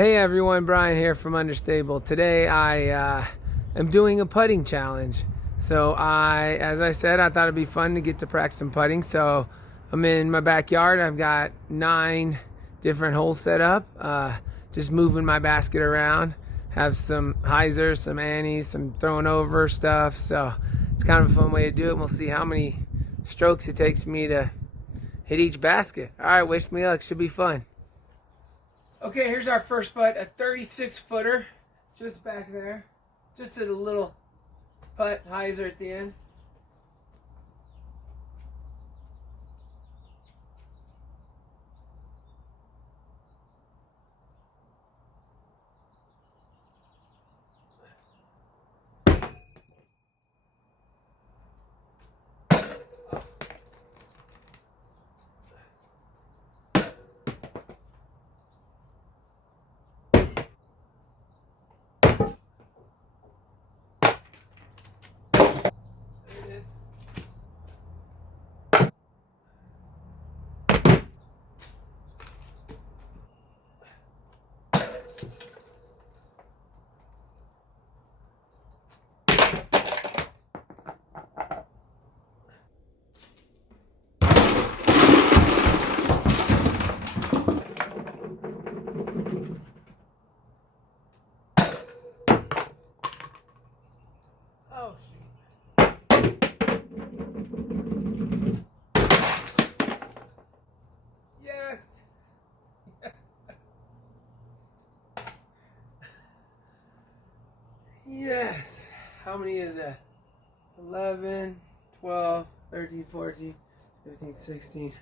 Hey everyone, Brian here from Understable. Today I am doing a putting challenge. As I said, I thought it'd be fun to get to practice some putting. So I'm in my backyard. I've got 9 different holes set up. Just moving my basket around. Have some Hyzer, some Annies, some throwing over stuff. So it's kind of a fun way to do it. We'll see how many strokes it takes me to hit each basket. All right, wish me luck. Should be fun. Okay, here's our first putt, a 36-footer, just back there. Just at a little putt, Hyzer at the end. Oh, shoot. Yes. Yes. How many is that? 11, 12, 13, 14, 15, 16.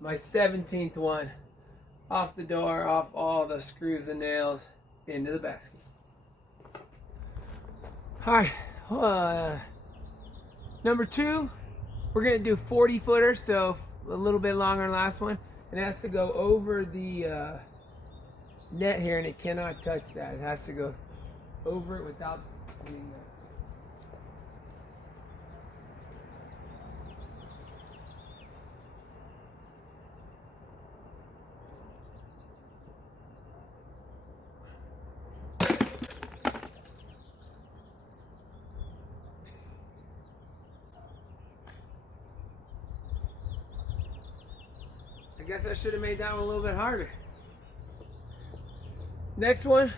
My 17th one. Off the door, off all the screws and nails, into the basket. All right. Number 2, we're going to do 40-footer, so a little bit longer than last one. It has to go over the net here, and it cannot touch that. It has to go over it without the... I guess I should have made that one a little bit harder. Next one,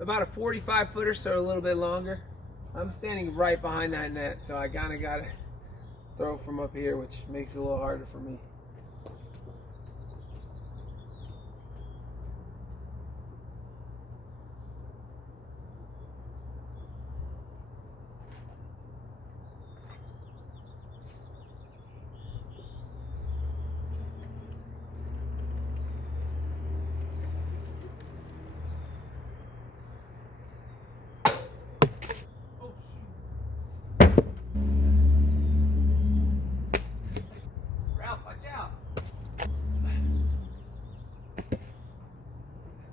about a 45-footer, so a little bit longer. I'm standing right behind that net, so I kind of got to throw from up here, which makes it a little harder for me. Watch out.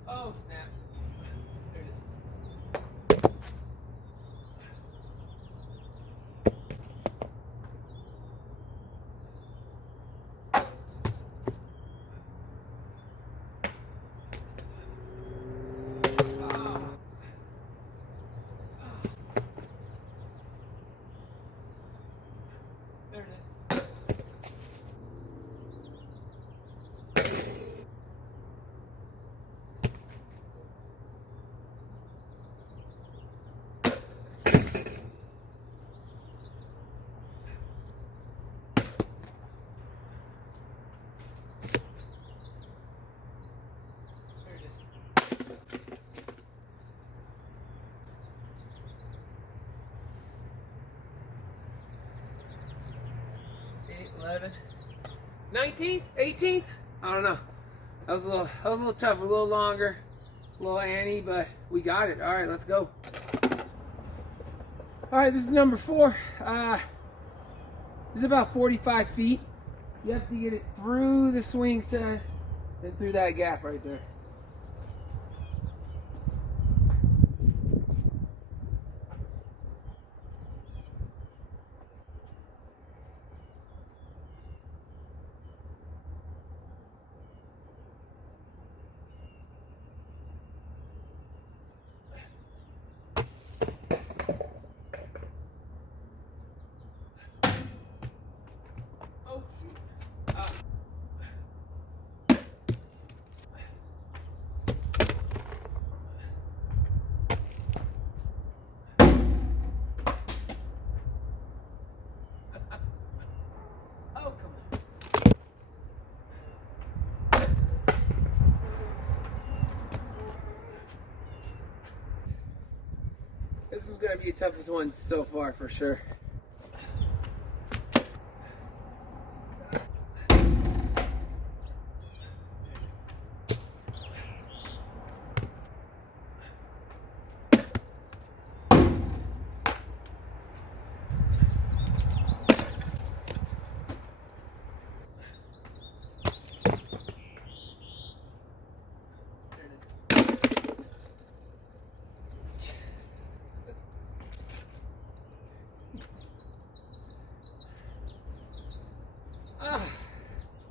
Oh, snap. There it is. There it is. There it is. 8, 11, 19th, 18th. I don't know. That was a little tough, a little longer, a little Annie, but we got it. All right, let's go. All right, this is number 4. This is about 45 feet. You have to get it through the swing set and through that gap right there. one's gonna be the toughest one so far for sure.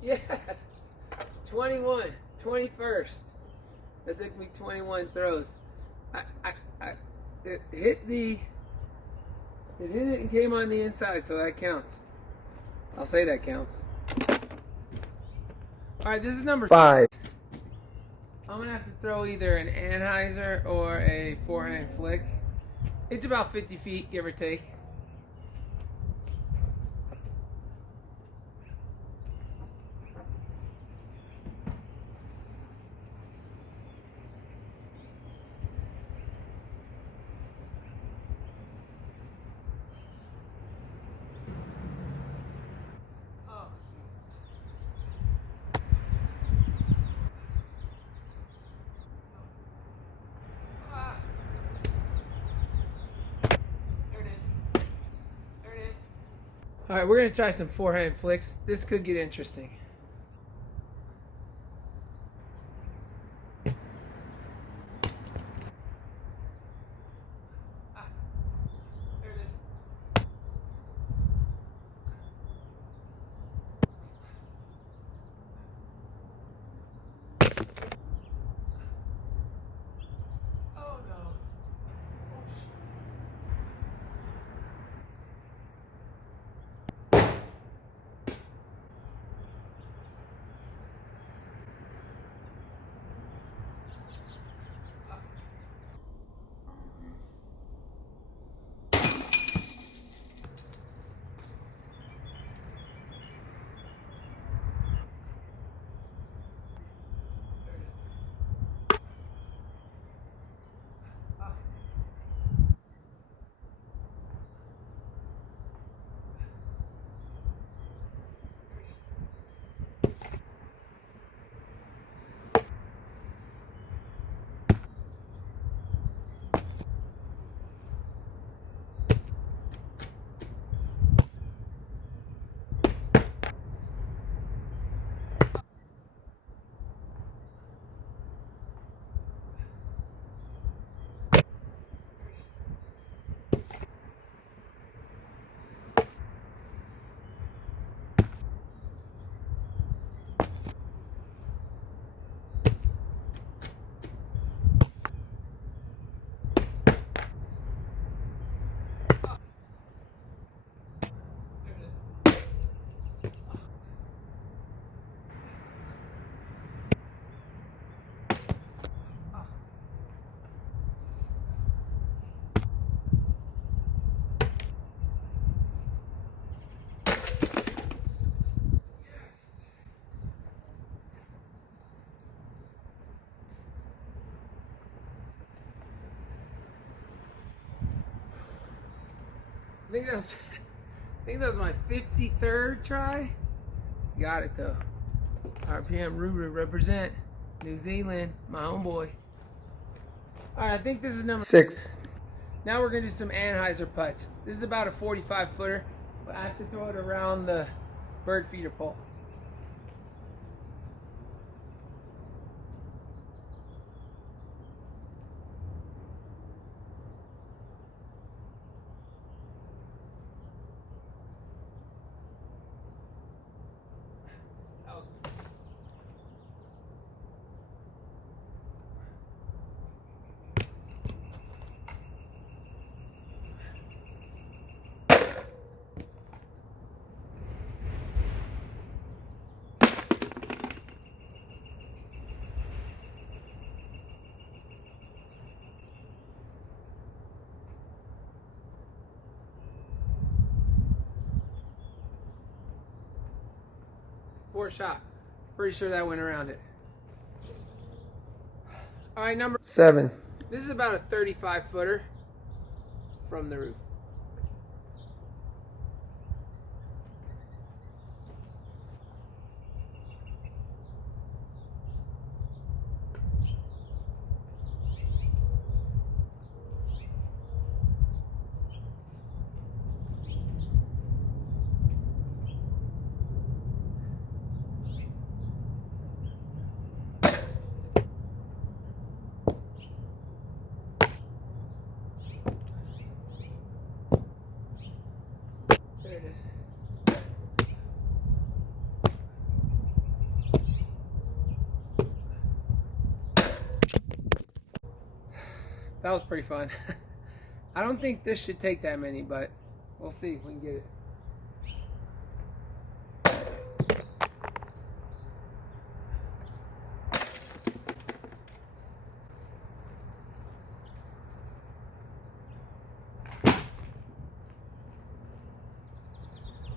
Yes, 21, 21st. That took me 21 throws. It hit it and came on the inside, so that counts. I'll say that counts. All right, this is number 5. I'm gonna have to throw either an Anhyzer or a forehand flick. It's about 50 feet, give or take. All right, we're gonna try some forehand flicks. This could get interesting. There it is. Oh no. I think that was my 53rd try. Got it though. RPM Ruru represent New Zealand, my homeboy. All right, I think this is number 6. Now we're gonna do some Anhyzer putts. This is about a 45 footer, but I have to throw it around the bird feeder pole. Four shot. Pretty sure that went around it. All right, number 7. This is about a 35 footer. from the roof. There it is. That was pretty fun. I don't think this should take that many, but we'll see if we can get it.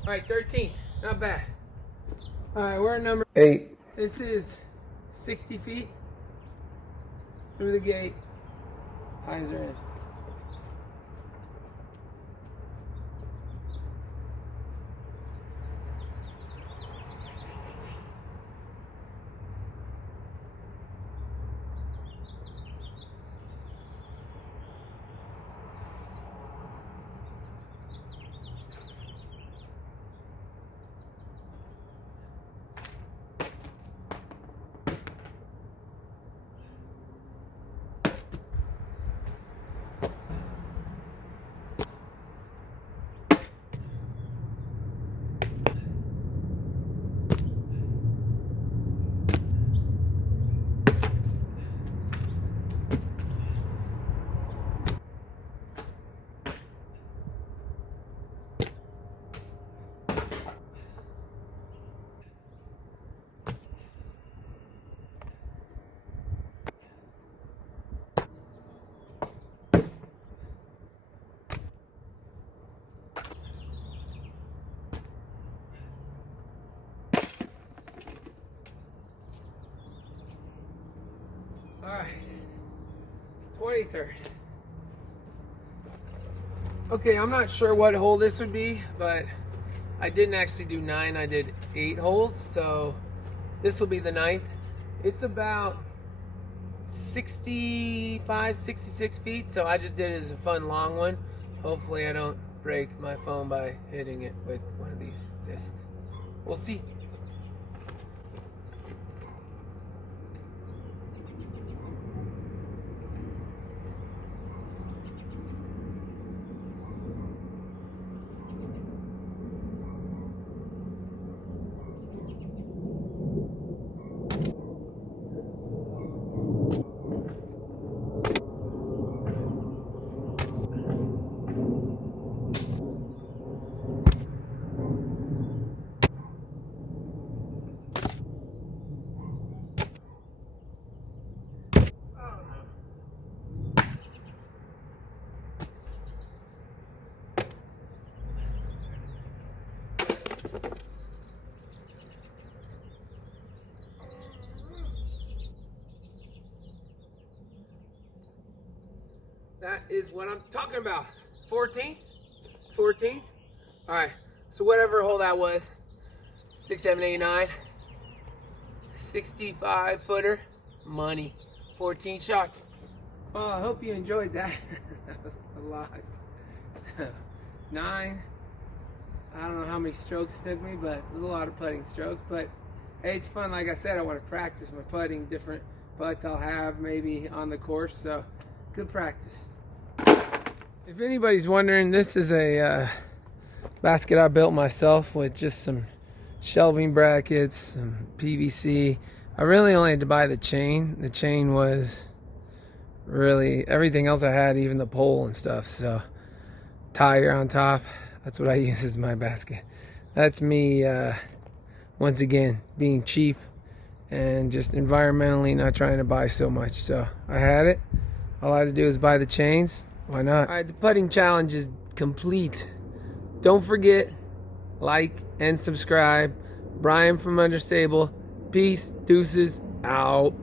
All right, 13, not bad. All right, we're at number 8. This is 60 feet through the gate, Hyzer in. All right, 23rd. Okay, I'm not sure what hole this would be, but I didn't actually do 9, I did 8 holes, so this will be the 9th. It's about 65, 66 feet, so I just did it as a fun long one. Hopefully I don't break my phone by hitting it with one of these discs. We'll see. That is what I'm talking about. 14? 14? All right, so whatever hole that was, 6, 7, 8, 9, 65 footer, money, 14 shots. Well, I hope you enjoyed that. That was a lot. So, 9, I don't know how many strokes took me, but it was a lot of putting strokes. But hey, it's fun. Like I said, I want to practice my putting, different putts I'll have maybe on the course. So good practice. If anybody's wondering, this is a basket I built myself with just some shelving brackets, some PVC. I really only had to buy the chain. The chain was really everything else I had, even the pole and stuff. So tire on top. That's what I use as my basket. That's me, once again, being cheap and just environmentally not trying to buy so much. So I had it. All I had to do is buy the chains. Why not? All right, the putting challenge is complete. Don't forget, like and subscribe. Brian from Understable. Peace, deuces, out.